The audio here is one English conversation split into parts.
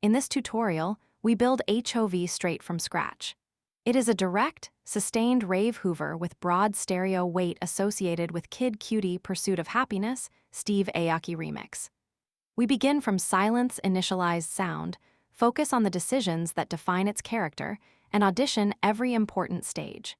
In this tutorial, we build HOV straight from scratch. It is a direct, sustained Rave Hoover with broad stereo weight associated with Cudi Pursuit of Happiness, Steve Aoki remix. We begin from Sylenth's initialized sound, focus on the decisions that define its character, and audition every important stage.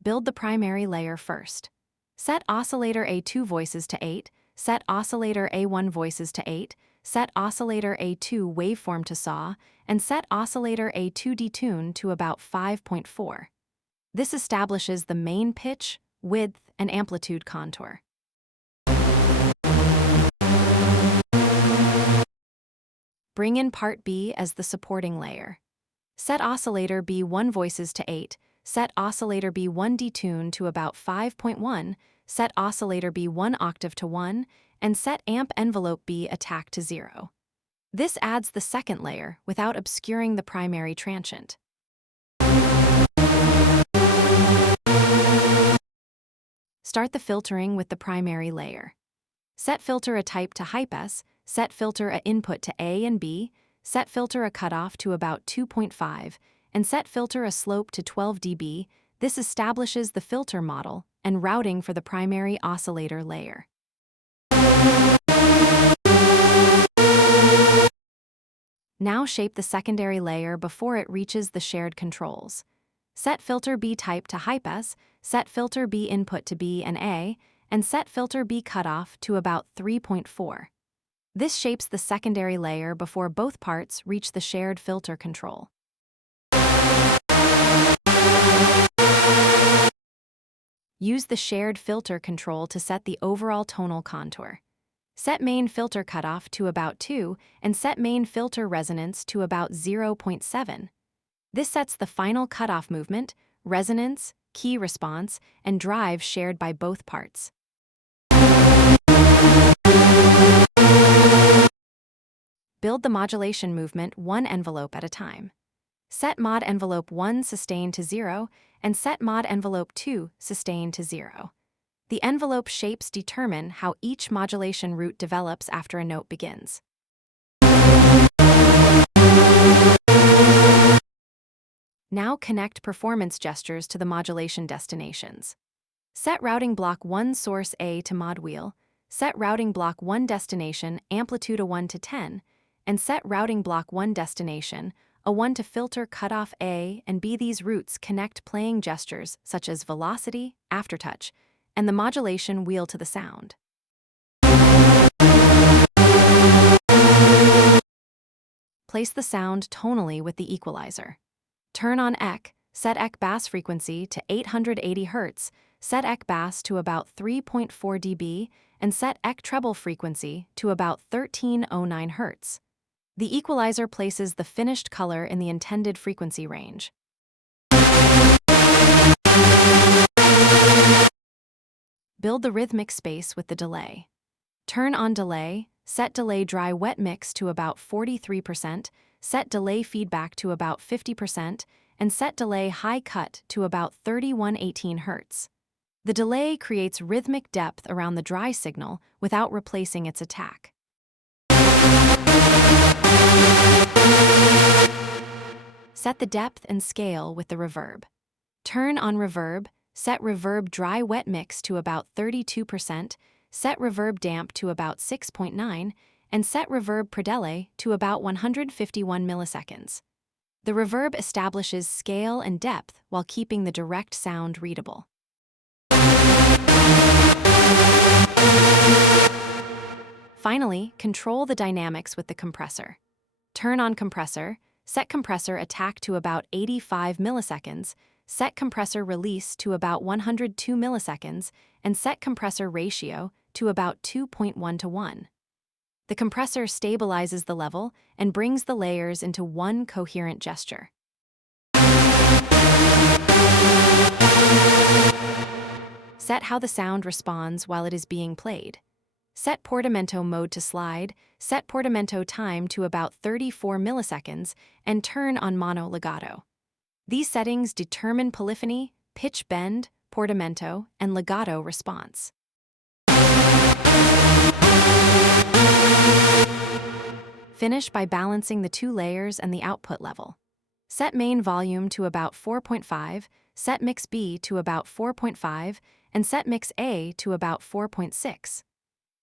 Build the primary layer first. Set oscillator A2 voices to 8, set oscillator A1 voices to 8, set oscillator A2 waveform to SAW, and set oscillator A2 detune to about 5.4. This establishes the main pitch, width, and amplitude contour. Bring in part B as the supporting layer. Set oscillator B1 voices to 8, set oscillator B1 detune to about 5.1, set oscillator B1 octave to 1, and set amp envelope B attack to 0. This adds the second layer without obscuring the primary transient. Start the filtering with the primary layer. Set filter a type to hype-S, set filter a input to A and B, set filter a cutoff to about 2.5, and set filter a slope to 12 dB. This establishes the filter model and routing for the primary oscillator layer. Now shape the secondary layer before it reaches the shared controls. Set filter B type to hype-S, set filter B input to B and A, and set filter B cutoff to about 3.4. This shapes the secondary layer before both parts reach the shared filter control. Use the shared filter control to set the overall tonal contour. Set main filter cutoff to about 2 and set main filter resonance to about 0.7. This sets the final cutoff movement, resonance, key response, and drive shared by both parts. Build the modulation movement one envelope at a time. Set mod envelope 1 sustain to 0 and set mod envelope 2 sustain to 0. The envelope shapes determine how each modulation route develops after a note begins. Now connect performance gestures to the modulation destinations. Set routing block 1 source A to mod wheel, set routing block 1 destination amplitude a 1 to 10, and set routing block 1 destination a 1 to filter cutoff A and B. These routes connect playing gestures such as velocity, aftertouch, and the modulation wheel to the sound. Place the sound tonally with the equalizer. Turn on EQ, set EQ bass frequency to 880 Hz, set EQ bass to about 3.4 dB, and set EQ treble frequency to about 1309 Hz. The equalizer places the finished color in the intended frequency range. Build the rhythmic space with the delay. Turn on delay, set delay dry wet mix to about 43%, set delay feedback to about 50%, and set delay high cut to about 3118 Hz. The delay creates rhythmic depth around the dry signal without replacing its attack. Set the depth and scale with the reverb. Turn on reverb, set reverb dry wet mix to about 32%, set reverb damp to about 6.9, and set reverb predele to about 151 milliseconds. The reverb establishes scale and depth while keeping the direct sound readable. Finally, control the dynamics with the compressor. Turn on compressor, set compressor attack to about 85 milliseconds, set compressor release to about 102 milliseconds, and set compressor ratio to about 2.1 to 1. The compressor stabilizes the level and brings the layers into one coherent gesture. Set how the sound responds while it is being played. Set portamento mode to slide, set portamento time to about 34 milliseconds, and turn on mono legato. These settings determine polyphony, pitch bend, portamento, and legato response. Finish by balancing the two layers and the output level. Set main volume to about 4.5, set mix B to about 4.5, and set mix A to about 4.6.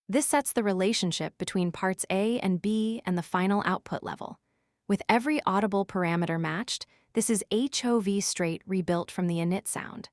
This sets the relationship between parts A and B and the final output level. With every audible parameter matched, this is HOV straight rebuilt from the init sound.